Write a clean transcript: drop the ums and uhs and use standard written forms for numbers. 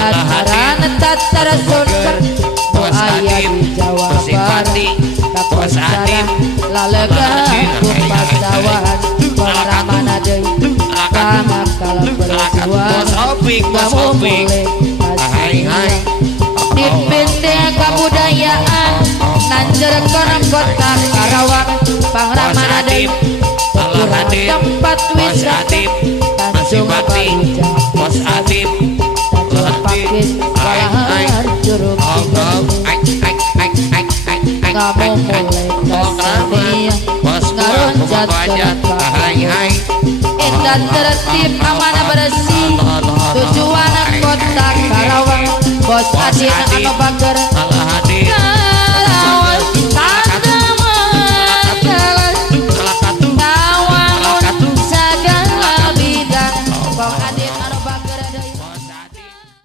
dataran tatar sunter ayat di Jawa Barat Bos Adip lalega kupasawan Pengramana deui pangakal berjuang kamu boleh kasih dipinde kabudayaan nanjerkeun kota Karawang Pangramana deui tempat wisata Tanjung Balujah Bos Adip Pakis Walahar Curug kamu mulai kasih ngaroncat terpakai indah tertib amanah bersih tujuan kota Karawang Bos Adip anu bager